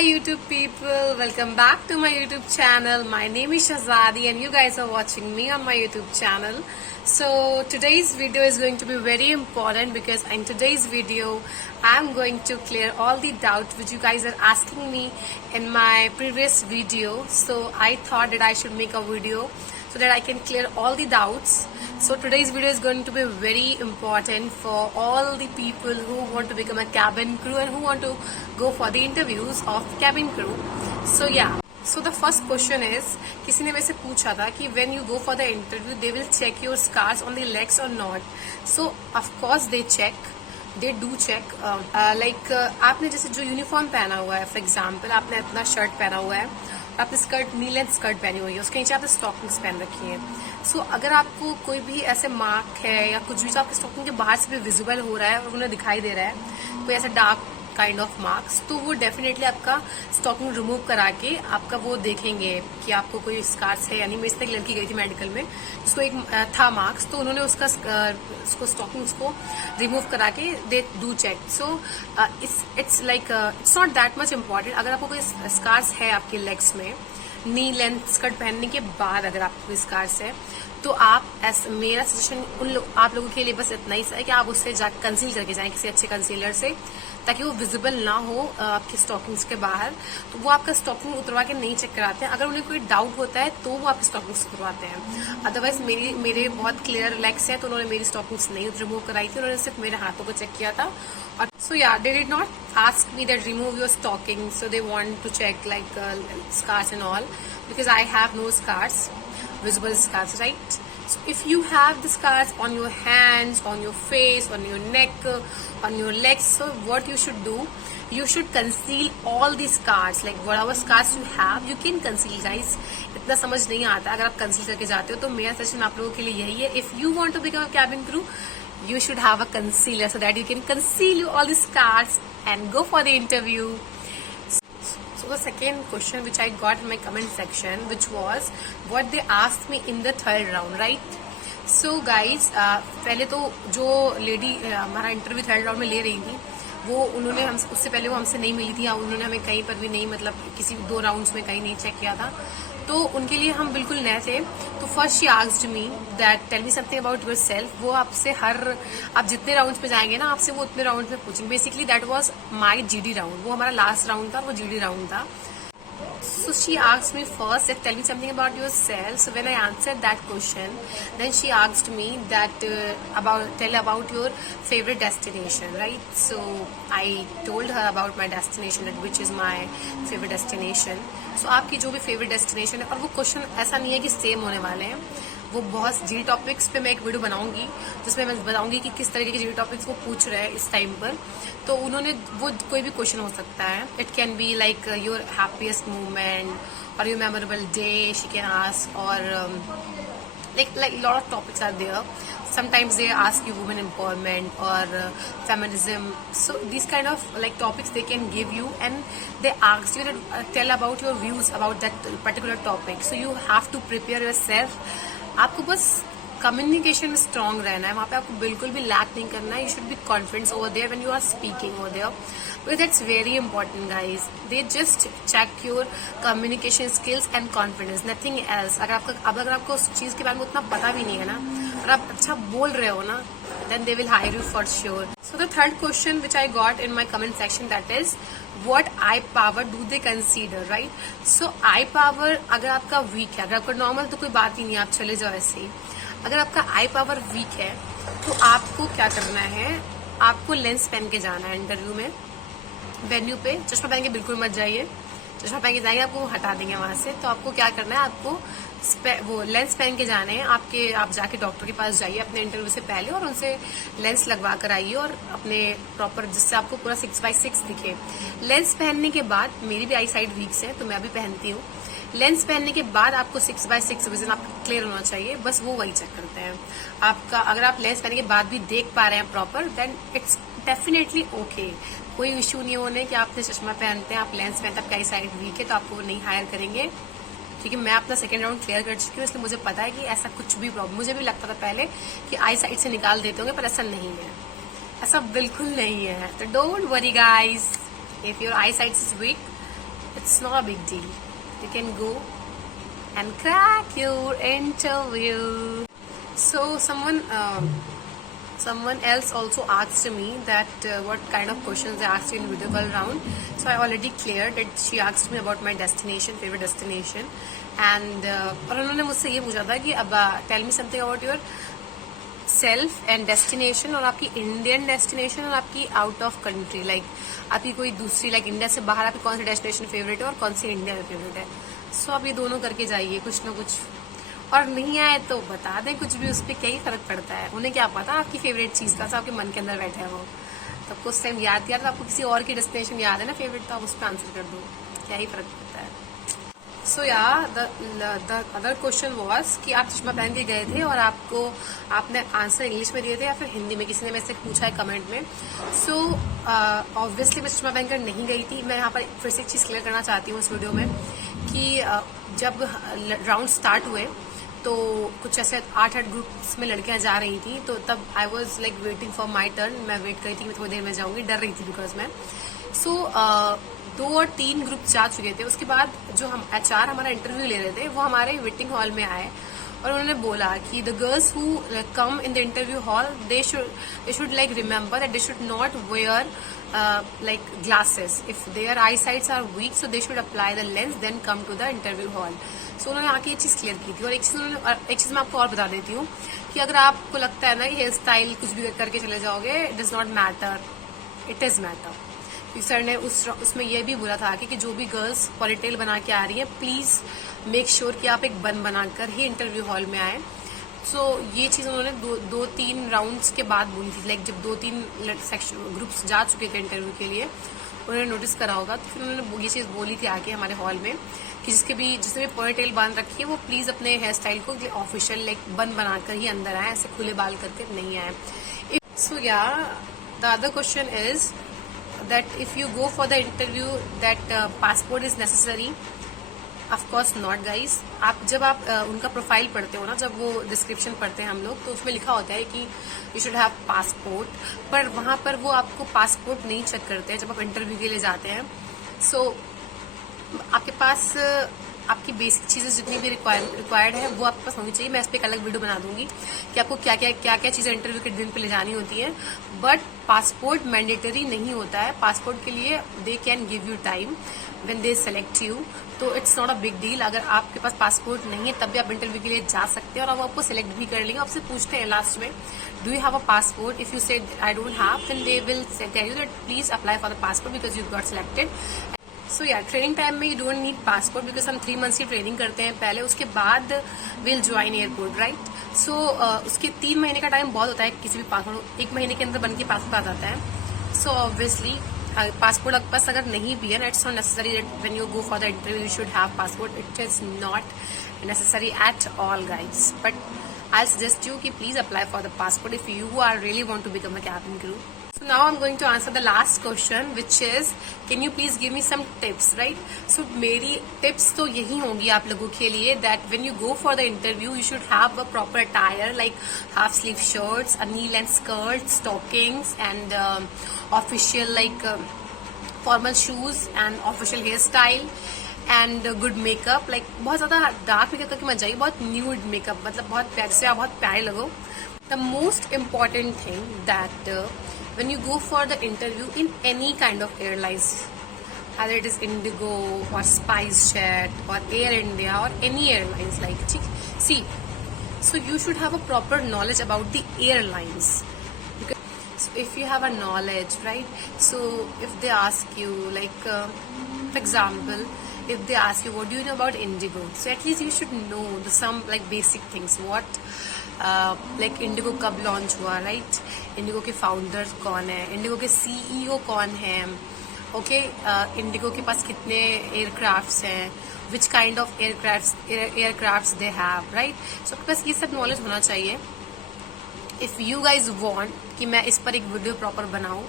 my YouTube people, welcome back to my YouTube channel. My name is Shahzadi and you guys are watching me on my YouTube channel. So today's video is going to be very important because in today's video I'm going to clear all the doubts which you guys are asking me in my previous video. So I thought that I should make a video so that I can clear all the doubts. So today's video is going to be very important for all the people who want to become a cabin crew and who want to go for the interviews of cabin crew. So yeah. So the first question is, किसी ने मेरे से पूछा था कि when you go for the interview they will check your scars on the legs or not. So of course they check. They do check. आपने जैसे जो यूनिफॉर्म पहना हुआ है, फॉर एग्जाम्पल आपने अपना शर्ट पहना हुआ है, आपने स्कर्ट नी लेंथ स्कर्ट पहनी हुई है, उसके नीचे आपने स्टॉकिंग्स पहन रखी है. सो अगर आपको कोई भी ऐसे मार्क है या कुछ भी जो आपके स्टॉकिंग के बाहर से भी विजिबल हो रहा है और उन्हें दिखाई दे रहा है, कोई ऐसा डार्क काइंड ऑफ मार्क्स, तो वो डेफिनेटली आपका स्टॉकिंग रिमूव करा के आपका वो देखेंगे कि आपको कोई स्कार्स है. यानी मेरे से एक लड़की गई थी मेडिकल में जिसको एक था मार्क्स, तो उन्होंने उसका स्टॉकिंग उसको रिमूव करा के they do check. So it's not that much important. अगर आपको कोई स्कार्स है आपके लेग्स में नी लेंथ स्कर्ट पहनने के बाद, अगर आपको कोई स्कार्स है, तो आप मेरा सजेशन आप लोगों के लिए बस इतना ही है कि आप उससे जाकर कंसील करके जाएं किसी अच्छे कंसीलर से, ताकि वो विजिबल ना हो आपके स्टॉकिंग्स के बाहर. तो वो आपका स्टॉकिंग उतरवा के नहीं चेक कराते हैं. अगर उन्हें कोई डाउट होता है तो वो आपके स्टॉकिंग्स उतरवाते हैं. अदरवाइज मेरे बहुत क्लियर लेग्स हैं तो उन्होंने मेरी स्टॉकिंग्स नहीं रिमूव कराई थी, उन्होंने सिर्फ मेरे हाथों को चेक किया था. और सो या they did not ask me that remove your stocking, so they want to check like scars and all, because I have no scars, visible scars, right? So if you have the scars on your hands, on your face, on your neck, on your legs, so what you should do, you should conceal all the scars, like whatever scars you have, you can conceal, guys. इतना समझ नहीं आता अगर आप conceal करके जाते हो, तो मेरा सजेशन आप लोगों के लिए यही है. If you want to become a cabin crew, you should have a concealer so that you can conceal all the scars and go for the interview. So the second question which I got in my comment section, which was what they asked me in the third round, right? So guys, पहले तो जो lady हमारा interview third round में ले रही थी, वो उन्होंने हम उससे पहले वो हमसे नहीं मिली थी, या उन्होंने हमें कहीं पर भी नहीं, मतलब किसी 2 राउंड्स में कहीं नहीं चेक किया था, तो उनके लिए हम बिल्कुल नए थे. तो first she asked me that tell me something about yourself. वो आपसे आप जितने राउंड्स पे जाएंगे ना, आपसे वो उतने राउंड में पूछेंगे. Basically that was my GD round. वो हमारा लास्ट राउंड था, वो जीडी राउंड था. So she asked me first that tell me something about yourself. So when I answered that question, then she asked me that tell about your favorite destination, right? So I told her about my destination, that which is my favorite destination. So आपकी जो भी favorite destination है, और वो question ऐसा नहीं है कि same होने वाले हैं. वो बहुत जी टॉपिक्स पे मैं एक वीडियो बनाऊंगी जिसमें मैं बताऊंगी कि किस तरीके के जी टॉपिक्स वो पूछ रहे हैं इस टाइम पर. तो उन्होंने वो कोई भी क्वेश्चन हो सकता है. It can be like your happiest moment और your memorable day she can ask, और like lot of topics are there. Sometimes they ask you women empowerment or feminism. So these kind of like topics they can give you, and they ask you to tell about your views about that particular topic. So you have to prepare yourself. आपको बस communication में strong रहना है. वहाँ पे आपको बिल्कुल भी लैक नहीं करना है. You should be confidence over there when you are speaking over there, because that's very important guys. They just check your communication skills and confidence, nothing else. अगर आपको उस चीज के बारे में उतना पता भी नहीं है ना, और आप अच्छा बोल रहे हो ना, then they will hire you for sure. So the third question which I got in my comment section, that is what eye power do they consider, right? So eye power अगर आपका weak है, अगर आपका normal तो कोई बात ही नहीं, आप चले जाओ ऐसे ही. अगर आपका आई पावर वीक है तो आपको क्या करना है, आपको लेंस पहन के जाना है इंटरव्यू में. वेन्यू पे चश्मा पहन के बिल्कुल मत जाइए. चश्मा पहन के जाइए आपको हटा देंगे वहां से. तो आपको क्या करना है, आपको वो लेंस पहन के जाने हैं. आप जाके डॉक्टर के पास जाइए अपने इंटरव्यू से पहले और उनसे लेंस लगवा कर आइए, और अपने प्रॉपर जिससे आपको पूरा 6x6 दिखे. लेंस पहनने के बाद, मेरी भी आई साइड वीक्स है तो मैं भी पहनती हूँ, लेंस पहनने के बाद आपको 6x6 विजन आपका क्लियर होना चाहिए. बस वो वही चेक करते हैं आपका. अगर आप लेंस पहनने के बाद भी देख पा रहे हैं proper, then it's definitely okay. कोई इश्यू नहीं होने कि आपने चश्मा पहनते हैं, आप लेंस पहनते हैं, आपकी आई साइड वीक है, तो आपको वो नहीं हायर करेंगे. क्योंकि मैं अपना सेकंड राउंड क्लियर कर चुकी हूँ, इसलिए मुझे पता है कि ऐसा कुछ भी प्रॉब्लम, मुझे भी लगता था पहले कि आई साइड से निकाल देते होंगे, पर ऐसा नहीं है. ऐसा बिल्कुल नहीं है. तो don't worry guys, if your I side is weak it's not a big deal. You can go and crack your interview. So someone else also asked me that what kind of questions they asked in video call round. So I already cleared that. She asked me about my destination, favorite destination, and और उन्होंने मुझसे ये पूछा था कि अब tell me something about your self and destination, और आपकी इंडियन डेस्टिनेशन और आपकी आउट ऑफ कंट्री, लाइक आपकी कोई दूसरी, लाइक इंडिया से बाहर आपकी कौन सी डेस्टिनेशन फेवरेट है और कौन सी इंडिया में फेवरेट है. सो आप ये दोनों करके जाइए कुछ ना कुछ, और नहीं आए तो बता दें कुछ भी, उस पर क्या ही फर्क पड़ता है. उन्हें क्या पता आपकी फेवरेट चीज का, आपके मन के अंदर बैठा है वो. तो आपको उस टाइम याद तो आपको किसी और की डेस्टिनेशन याद है ना फेवरेट, तो आप उस पर आंसर कर दो, क्या ही फर्क पड़ता है. सो या द अदर क्वेश्चन वॉज कि आप चश्मा पहन के गए थे और आपने आंसर इंग्लिश में दिए थे या फिर हिंदी में, किसी ने मेरे से पूछा है कमेंट में. सो ऑब्वियसली मैं चश्मा पहनकर नहीं गई थी. मैं यहाँ पर फिर से एक चीज़ क्लियर करना चाहती हूँ इस वीडियो में कि जब राउंड स्टार्ट हुए तो कुछ ऐसे 8 ग्रुप्स में लड़कियां जा रही थी, तो तब I was like waiting for my turn. मैं वेट कर रही थी, मैं थोड़ी देर में जाऊंगी, डर रही थी बिकॉज मैं. सो 2 और 3 ग्रुप जा चुके थे. उसके बाद जो हम HR हमारा इंटरव्यू ले रहे थे वो हमारे वेटिंग हॉल में आए और उन्होंने बोला कि the girls who come in the interview hall they should like remember that they should not wear like glasses if their eyesights are weak, so they should apply the lens then come to the interview hall. So उन्होंने आके ये चीज clear की थी. और एक चीज मैं आपको और बता देती हूँ कि अगर आपको लगता है ना कि हेयर स्टाइल कुछ भी करके चले जाओगे, it does not matter, it is matter. Sir ने उसमें यह भी बोला था कि जो भी गर्ल्स पॉनीटेल बना के आ रही हैं, प्लीज मेक श्योर कि आप एक बन बनाकर ही इंटरव्यू हॉल में आए. सो ये चीज उन्होंने 2-3 राउंड्स के बाद बोली थी. लाइक जब 2-3 सेक्शन ग्रुप्स जा चुके थे इंटरव्यू के लिए, उन्होंने नोटिस करा होगा, तो फिर उन्होंने ये चीज बोली थी आके हमारे हॉल में कि जिसने भी पॉनीटेल बांध रखी है वो प्लीज अपने हेयर स्टाइल को ऑफिशियल लाइक बन बनाकर ही अंदर आए, ऐसे खुले बाल करके नहीं आए. सो या the other question is that if you go for the interview that passport is necessary. Of course not guys. जब आप उनका प्रोफाइल पढ़ते हो ना, जब वो डिस्क्रिप्शन पढ़ते हैं हम लोग, तो उसमें लिखा होता है कि यू शुड हैव पासपोर्ट, पर वहां पर वो आपको पासपोर्ट नहीं चेक करते हैं जब आप इंटरव्यू के लिए जाते हैं. सो आपके पास आपकी बेसिक चीजें जितनी भी रिक्वायर्ड है वो आपके पास होनी चाहिए. मैं इस पर एक अलग वीडियो बना दूंगी कि आपको क्या क्या चीजें इंटरव्यू के दिन पे ले जानी होती है. बट पासपोर्ट मैंडेटरी नहीं होता है. पासपोर्ट के लिए they can give you time when they select you, तो it's not a big deal. अगर आपके पास पासपोर्ट नहीं है तब भी आप इंटरव्यू के लिए जा सकते हैं और वो आपको सिलेक्ट भी कर लेंगे. आपसे पूछते हैं लास्ट में, do you have a passport? If you said I don't have, then they will tell you that please apply for the passport because you got selected. So या ट्रेनिंग टाइम में you don't need passport because हम 3 months की training करते हैं पहले, उसके बाद will join airport, right. सो उसके 3 महीने का टाइम बहुत होता है किसी भी पासपोर्ट, 1 महीने के अंदर बन के पासपोर्ट आ जाता है. सो ऑब्वियसली पासपोर्ट आपके पास अगर नहीं भी है, it's not necessary that when you go for the interview you should have passport. It is not necessary at all guys, but I suggest you कि please apply for the passport if you are really want to become a cabin crew. So now I'm going to answer the last question, which is, can you please give me some tips, right? So मेरी tips तो यही होंगी आप लोगों के लिए that when you go for the interview, you should have a proper attire like half sleeve shirts, a knee length skirts, stockings, and official like formal shoes and official hairstyle and good makeup. Like बहुत ज्यादा dark makeup करके मत जाइए, बहुत nude makeup, मतलब बहुत प्यारे से आप बहुत प्यारे लगो. The most important thing that when you go for the interview in any kind of airlines, either it is Indigo or SpiceJet or Air India or any airlines, like see, so you should have a proper knowledge about the airlines. So if you have a knowledge, right, so if they ask you like for example, if they ask you what do you know about Indigo, so at least you should know some like basic things. What like Indigo कब launch हुआ, right. Indigo के founder कौन है, Indigo के CEO कौन है, okay. Indigo के पास कितने एयरक्राफ्ट्स हैं, which kind of aircrafts they have, right. So आपके पास ये सब नॉलेज होना चाहिए. इफ यू गाइज वांट कि मैं इस पर एक वीडियो प्रॉपर बनाऊं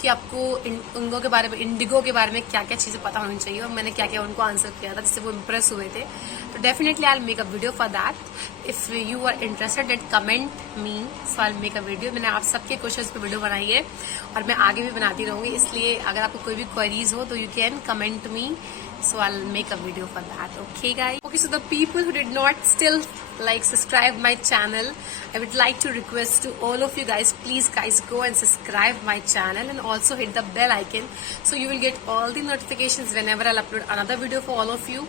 कि आपको उनको के बारे में, इंडिगो के बारे में क्या क्या चीजें पता होनी चाहिए, और मैंने क्या क्या उनको आंसर किया था जिससे वो इम्प्रेस हुए थे. तो definitely I will make a video for that. If you are interested and comment me, so I will make a video. मैंने आप सबके क्वेश्चंस पे वीडियो बनाई है और मैं आगे भी बनाती रहूंगी, इसलिए अगर आपको कोई भी क्वेरीज हो तो you can comment me. So I'll make a video for that. Okay guys. Okay, so the people who did not still subscribe my channel, I would like to request to all of you guys, please guys go and subscribe my channel and also hit the bell icon so you will get all the notifications whenever I'll upload another video for all of you.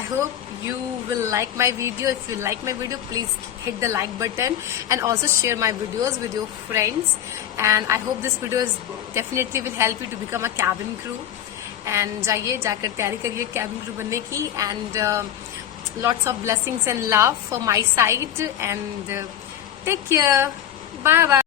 I hope you will like my video. If you like my video, please hit the like button and also share my videos with your friends. And I hope this video is definitely will help you to become a cabin crew. And जाइए, जाकर तैयारी करिए cabin crew बनने की. And lots of blessings and love for my side. And take care. Bye bye.